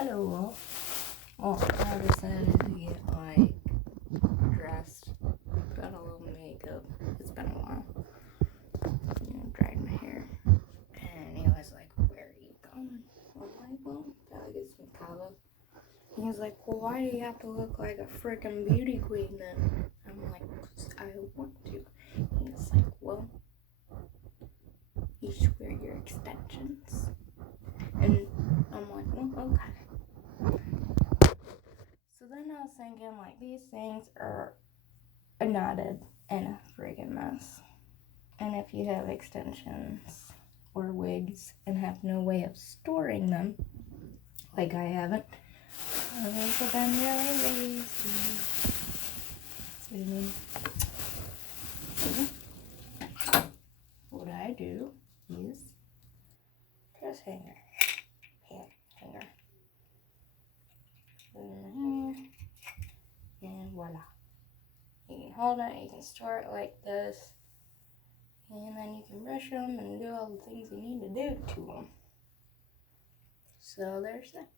Hello. Well, I decided to get dressed, got a little makeup. It's been a while. Dried my hair. And he was like, "Where are you going?" I'm like, "Well, gotta get some kava." He was like, "Well, why do you have to look like a freaking beauty queen then?" I'm like, "'Cause I want to." He's like, "Well, you should wear your extensions." And I'm like, "Well, okay." So then I was thinking, these things are knotted and a friggin' mess. And if you have extensions or wigs and have no way of storing them, like I haven't, others have been really lazy. So, what I do is dress hanger. Hanger. And voila. You can hold it, you can store it like this, and then you can brush them and do all the things you need to do to them. So there's that.